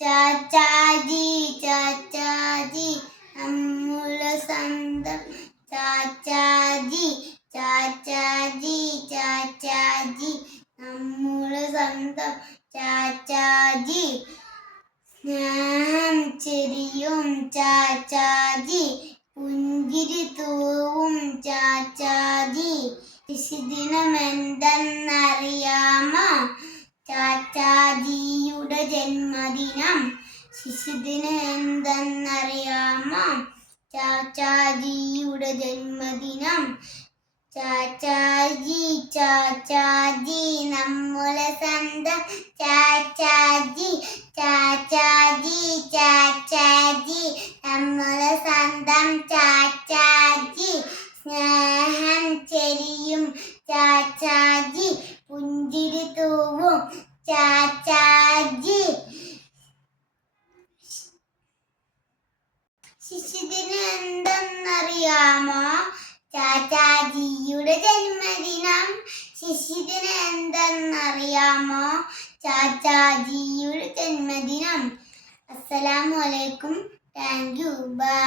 ചാച്ചാജി ചാച്ചാജി നമ്മുടെ സ്വന്തം ചാച്ചാജി ചാച്ചാജി ചാച്ചാജി നമ്മുടെ സ്വന്തം ചാച്ചാജി സ്നേഹം ചെരിയും ചാച്ചാജി പുഞ്ചിരി തൂവും ചാച്ചാജി ശിശുദിനം എന്തെന്നറിയാമോ ചാച്ചാജിയുടെ ജന്മദിനം ശിശുദിനം എന്തെന്നറിയാമോ ചാച്ചാജിയുടെ ജന്മദിനം ചാച്ചാജി ചാച്ചാജി നമ്മുടെ സ്വന്തം ചാച്ചാജി ചാച്ചാജി ചാച്ചാജി നമ്മുടെ സ്വന്തം ചാച്ചാജി സ്നേഹം ചെരിയും ചാച്ചാജി പുഞ്ചിരി തൂവും ചാച്ചാജി ശിശുദിനം എന്തെന്നറിയാമോ ചാച്ചാജിയുടെ ജന്മദിനം ശിശുദിനം എന്തെന്നറിയാമോ ചാച്ചാജിയുടെ ജന്മദിനം. അസ്സലാമു അലൈക്കും. Thank you. ബൈ.